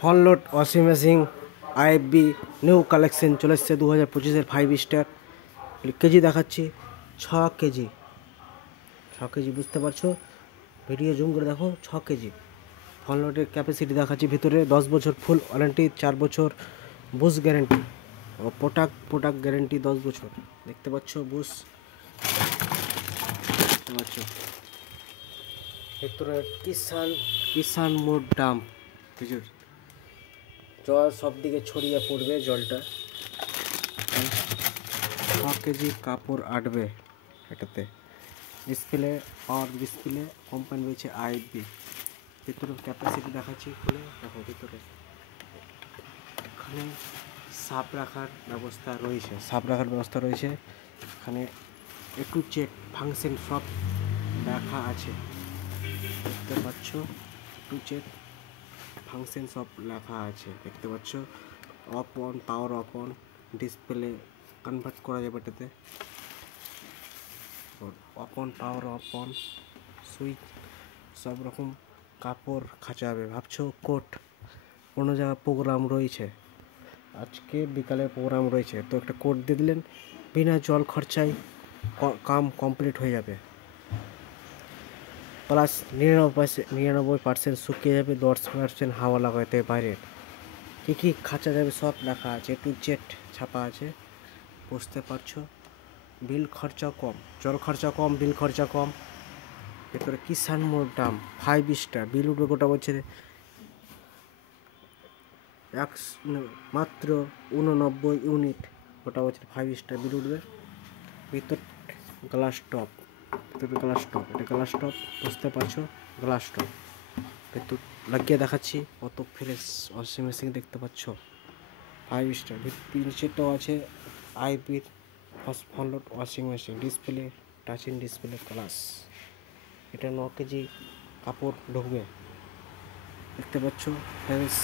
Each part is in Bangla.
Front-load washing machine IFB new collection চলে এসছে 2025-এর 5 স্টার। কেজি দেখাচ্ছি 6 কেজি। 6 কেজি বুঝতে পারছো, ভিডিও জুম করে দেখো। 6 কেজি ফ্রন্ট-লোডের ক্যাপাসিটি দেখাচ্ছি। ভিতরে 10 বছর ফুল ওয়ারেন্টি, 4 বছর বুশ গ্যারেন্টি ও প্রোডাক্ট গ্যারেন্টি 10 বছর। দেখতে পাচ্ছ বুশ, দেখতে পাচ্ছ ভিতরে কিষান মোড ডাম। জল সব দিকে ছড়িয়ে পড়বে জলটা। 6 কেজি কাপড় আটবে এটাতে। ডিসপ্লে কোম্পানি রয়েছে আইএফবি। ভিতরে ক্যাপাসিটি দেখাচ্ছি, খুলে দেখো। ভিতরে এখানে সাপ রাখার ব্যবস্থা রয়েছে। এখানে A to Z ফাংশন সব লেখা আছে, দেখতে পাচ্ছ। A to Z ফাংশন সব লেখা আছে, দেখতে পাচ্ছ। Of on, power of on, display convert করা যাবে এটাতে। Of on, power of on, switch সব রকম। কাপড় খাঁচা হবে। ভাবছো কোট, কোনো জায়গায় প্রোগ্রাম রয়েছে, আজকে বিকালে প্রোগ্রাম রয়েছে, তো একটা কোট দিয়ে দিলেন, বিনা জল খরচায় কাম কমপ্লিট হয়ে যাবে। প্লাস 99% শুকিয়ে যাবে, 10% হাওয়া লাগাতে বাইরে। কী খাঁচা যাবে সব লেখা আছে, A to Z ছাপা আছে, বুঝতে পারছো। বিল খরচা কম, জল খরচা কম, বিল খরচা কম। ভেতরে কিষান মোড দাম 5 স্টার। বিল উঠবে গোটা বছরে মাত্র 89 ইউনিট, গোটা বছর 5 স্টার বিল উঠবে। ভিতর গ্লাস টপ, এটা গ্লাস টপ, বুঝতে পারছো। গ্লাস টপ ভেতর লাগিয়ে দেখাচ্ছি, কত ফ্রেশ ওয়াশিং মেশিন দেখতে পাচ্ছ। 5 স্টার। নিচেটাও আছে আইপির front load washing machine. Display touching display glass. এটা 9 কেজি কাপড় ঢুকবে, দেখতে পাচ্ছ। ফ্রেশ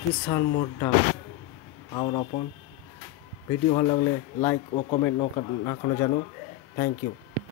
কিষান মোড ডাম, পাওয়ার অপন। ভিডিও ভালো লাগলে লাইক ও কমেন্ট না কেন জানো। Thank you.